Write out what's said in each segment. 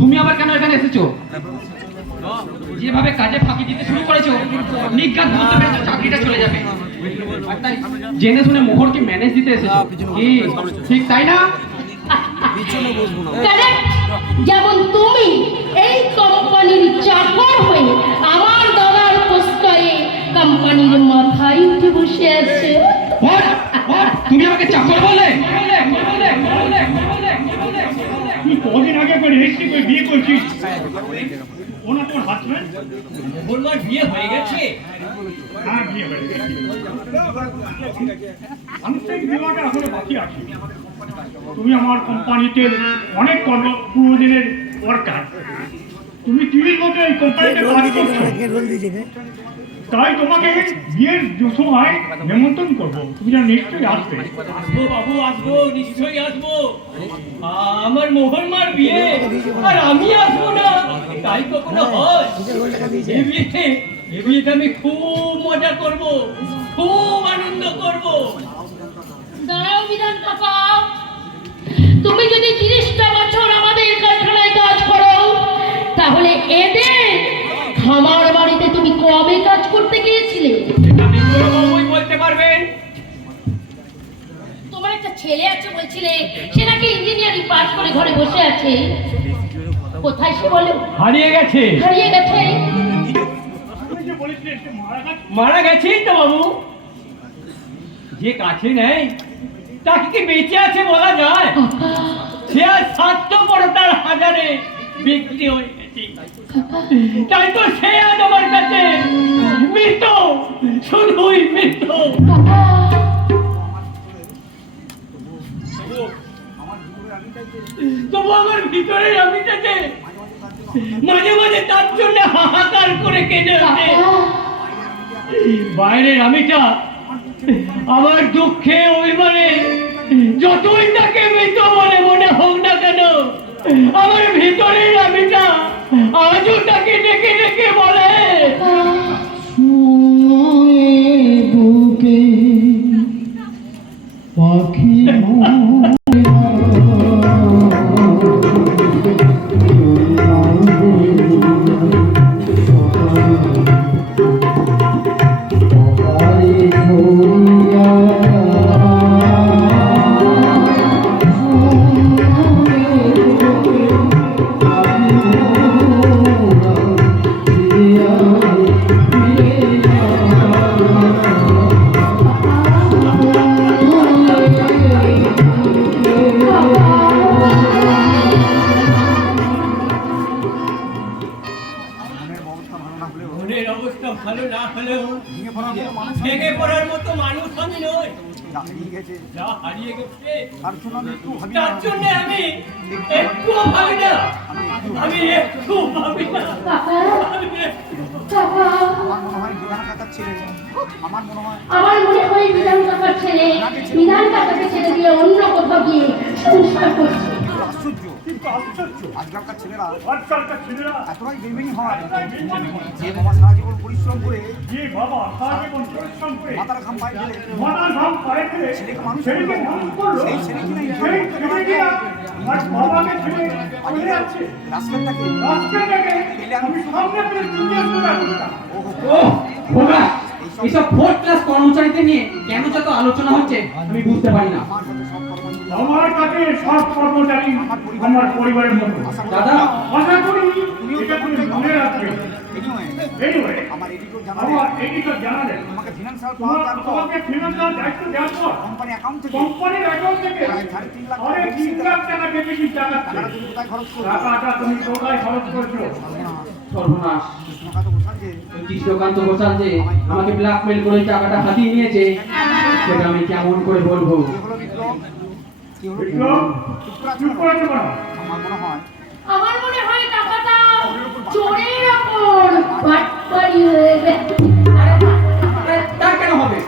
তুমি আবার কেন এখানে এসেছো? যেভাবে কাজে ফাঁকি দিতে শুরু করেছো, নিজ্ঞাত বুঝতে পেরেছো চাকরিটা চলে যাবে। আর তাই জেনে শুনে মোহরকে ম্যানেজ দিতে এসেছো, কি ঠিক তাই না? যেমন তুমি এই কোম্পানির চাকর হয়ে আমার দাদার প্রশ্রয়ে কোম্পানির মাথায় উঠে বসে আছে। তুমি আমাকে চাকর বলে? তুই কদিন আগে করে রেজিস্ট্রি করে বিয়ে করছিস, ওনা তোর হাজবেন্ড? মোহর বিয়ে হয়ে গেছে? হ্যাঁ, বিয়ে হয়ে গেছে। আনুষ্ঠানিক বিবাহটা আসলে বাকি আছে। তুমি আমার কোম্পানিতে অনেক পুরোদিনের ওয়ার্কার, তুমি 30 বছর এই কোম্পানিতে কাজ করছো, তাই তোমাকে বিয়ের সময় নিমন্ত্রণ করবো, তুমি যেন নিশ্চয়ই আসবে। আসবো বাবু, আসবো, নিশ্চয়ই আসবো। আমার মোহন মার বিয়ে আর আমি আসবো না, তাই কখনো হয়? এ বিয়েতে আমি খুব মজা করব, খুব আনন্দ করব। দাঁড়াও বিধান কাকা, তুমি যদি 30টা বছর আমাদের কারখানায় কাজ করো, তাহলে এদের খামার বাড়িতে তুমি কবে কাজ করতে গিয়েছিলে? ওই বলতে পারবেন। তোমার একটা ছেলে আছে বলছিলে, সে নাকি ইঞ্জিনিয়ারিং পাস করে ঘরে বসে আছে, কোথায় সে বলো? হারিয়ে গেছে। হারিয়ে গেছে? মারা গেছেই তো বাবু। যে কাছে নেই তাকে কি বেঁচে আছে বলা যায়? সে আর স্বার্থপরতার হাজারে বিক্রি হয়ে গেছে, তাই তো সে আজ আমার কাছে মৃত, শুধুই মৃত। তবু আমার ভিতরে আমিটাকে মাঝে মাঝে তার জন্য হাহাকার করে কেঁদে ওঠে। বাইরের আমিটা আমার দুঃখে অভিমানে যতই তাকে মৃত বলে মনে হোক না কেন, আমার ভিতরের আমিটা আজও তাকে ডেকে ডেকে বলে, বুকে পাখি ভালো না হলেও ভেঙে পড়ার মতো মানুষ আমি নই। যা হারিয়ে গেছে তার জন্য আমি একটু ভাবি না, আমি একটু ভাবি না। আমার মনে হয় বিধান কাকার ছেলে বিধান কাকাকে ছেড়ে দিয়ে অন্য কোথাও গিয়ে সংসার করছে। আজকালকার ছেলেরা এতটাই বেমেনি হয় যে বাবা সারা জীবন পরিশ্রম করে, মাথার ঘাম পায়ে ফেলে ছেলেকে মানুষ করলো, সেই ছেলে কিনা রাস্তাটাকে পেলে আমি এইসব ফোর্থ ক্লাস কর্মচারীদের নিয়ে কেন যত আলোচনা হচ্ছে আমি বুঝতে পারি না। আমার কাছে সব কর্মচারী আমার পরিবারের মতো। দাদা, আশা করি এটা তুমি মনে রাখবে। আমার এডিটর জানালেন তোমাকে ফিনান্সিয়াল দায়িত্ব দেওয়ার পর কোম্পানির অ্যাকাউন্ট থেকে 3.5 লাখ টাকা ডেবিট টাকাটা তুমি কোথায় খরচ করছো? সর্বনাশ, কৃষ্ণকান্ত ঘোষাল যে আমাকে ব্ল্যাকমেল করে টাকাটা হাতিয়ে নিয়েছে, সেটা আমি কেমন করে বলবো? আমার মনে হয় টাকাটা চোরের ওপর বাটপাড়ি হয়ে গেছে। তা কেন হবে?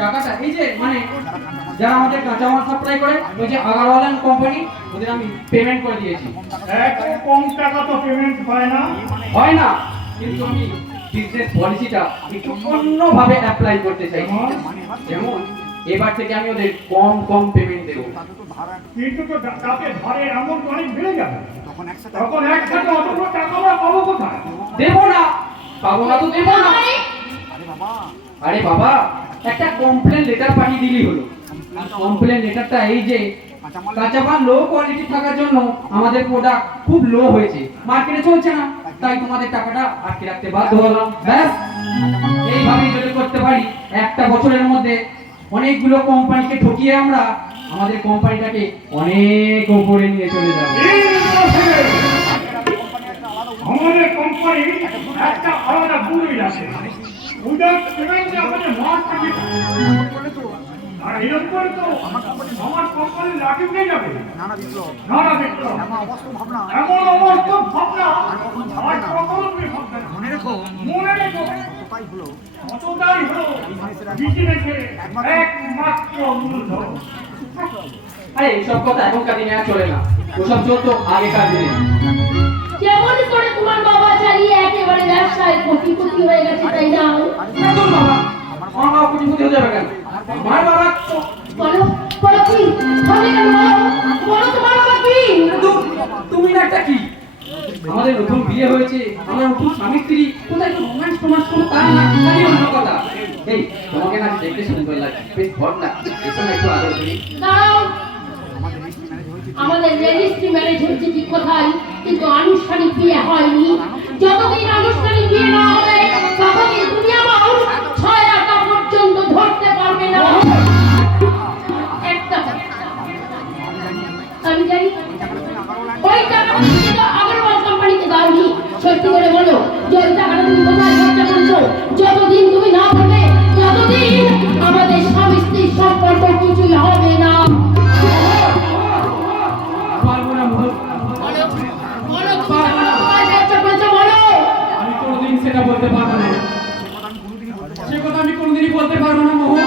টাকাটা এই যে মানে যারা আমাদের কাঁচামাল সাপ্লাই করে, ওই যে আগারওয়ালা কোম্পানি, ওদের আমি পেমেন্ট করে দিয়েছি। এত কম টাকা তো পেমেন্ট হয় না, কিন্তু আমি বিজনেস পলিসিটা একটু অন্যভাবে অ্যাপ্লাই করতে চাই। যেমন এবার থেকে আমি ওদের কম কম পেমেন্ট দেবো। তাতে তো ভাড়া কিন্তু তো তাতে ভাড়ের অ্যামাউন্ট অনেক বেড়ে যাবে। তখন একসাথে তখন একসাথে অতগুলো টাকা আমরা পাবো কোথায়? দেবো না, পাবো না তো দেবো না। আরে বাবা, আরে বাবা, একটা কমপ্লেন লেটার পাঠিয়ে দিলেই হলো। আর কমপ্লেন লেটারটা এই যে কাঁচামাল লো কোয়ালিটি থাকার জন্য আমাদের প্রোডাক্ট খুব লো হয়েছে, মার্কেটে চলছে না, তাই তোমাদের টাকাটা আটকে রাখতে বাধ্য হলাম। ব্যাস, এইভাবেই যদি করতে পারি একটা বছরের মধ্যে অনেকগুলো কোম্পানিকে ঠকিয়ে আমরা আমাদের কোম্পানিটাকে অনেক উপরে নিয়ে চলে যাবো। আমাদের কোম্পানি একটা আলাদা বুড়ি আছে। উদার পেমেন্টে আমাদের মার্কেটে আর এরকম করে তো আমার কোম্পানি লাঠি উঠে যাবে। নানা বিপ্লব এমন অবস্থা ভাবনা আর কখনো তুমি ভাববে না। মনে রেখো কতটাই হলো বিজনেসের একমাত্র মূলধন। আরে এইসব কথা এখনকার দিনে আর চলে না, ওসব চলতো আগেকার দিনে। যেমন করে তোমার বাবা চালিয়ে একেবারে ব্যবসায় কোটিপতি হয়ে গেছে, তাই না? তোর বাবা, আমার বাবা কোটিপতি হয়ে যাবে কেন? আমার বাবা তো বলো বলো কি হবে কেন? বলো তোমার বাবা কি? তুমি না একটা কি? আমাদের নতুন বিয়ে হয়েছে, আমার নতুন স্বামী স্ত্রী, কোথায় রোমান্স টোমান্স কোনো তার না, খালি অন্য কথা। এই তোমাকে না দেখতে সুন্দর লাগছে, বেশ ভর না, এসো না একটু আদর করি। দাঁড়াও, আমাদের রেজিস্ট্রি ম্যারেজ হচ্ছে ঠিক কথাই, কিন্তু আনুষ্ঠানিক বিয়ে হয়নি। যতদিন আনুষ্ঠানিক বিয়ে না হবে ততদিন তুমি আমার 6 পর্যন্ত ধরতে পারবে না। একটা আমি জানি ওই টাকাটা তুমি তো আগরওয়াল কোম্পানিতে দাওনি। সত্যি করে বলো যে ওই টাকাটা তুমি কোথায় খরচা করেছো? যতদিন তুমি না বলবে ততদিন আমাদের স্বামী স্ত্রীর সম্পর্ক কিছুই হবে না। পারবো না মোহন, বলো বলো তুমি টাকাটা কোথায় খরচা করেছো বলো। আমি কোনোদিন সেটা বলতে পারবো না, সে কথা আমি কোনোদিনই বলতে পারবো না মোহন।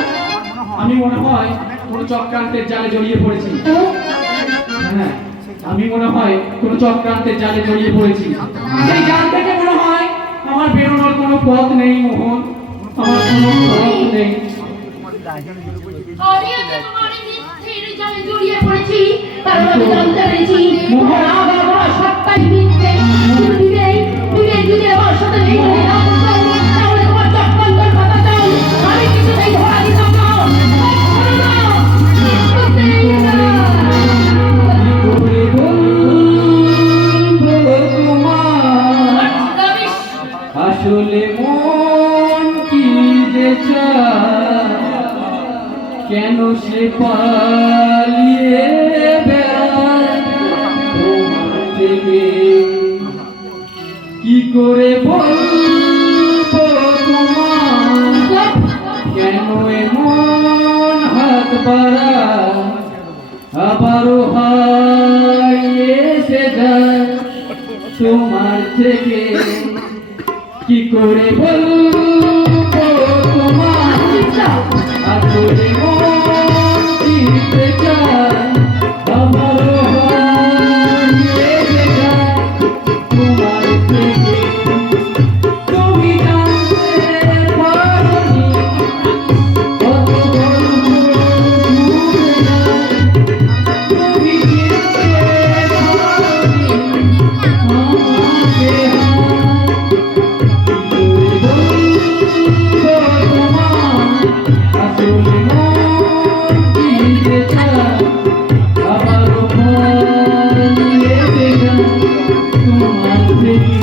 আমি মনে হয় কোনো চক্রান্তের জালে জড়িয়ে পড়েছি। হ্যাঁ, আমি মনে হয় কোনো চক্রান্তের জালে জড়িয়ে পড়েছি। সেই জাল থেকে মনে হয় আমার বেরোনোর কোনো পথ নেই মোহন, আমার কোনো পথ নেই। আমিও তো তোমার এই মিথ্যের জালে জড়িয়ে পড়েছি, কারণ আমি জানতে পেরেছি তোমার বাবা সবটাই মিথ্যে। তুমি বিবেক যদি আমার সাথে এই করে না করতো, তাহলে তোমার চক্রান্তের কথা চাই আমি কিছুতেই ধরা দিতাম না। কখনো না, কিছুতেই না। করে বলবো তোমার রবিশ, আসলে মন কি যে চায়, কেন সে পালিয়ে বেড়ায় তোমার থেকে, কি করে বলবো তোমার, কেন এমন হাত বাড়ায়, আবারও হারিয়ে এসে যায় তোমার থেকে, কি করে বলবো তোমার আসলে মন দিতে চায়, আবারও হারিয়ে এসে যায় তোমার থেকে, তুমি জানতে পারোনি কত গল্প ঘুরে যায়, তুমি চিনতে পারোনি আমাকে আসলে মন দিতে চায়, আবারও হারিয়ে যায় তোমার থেকে।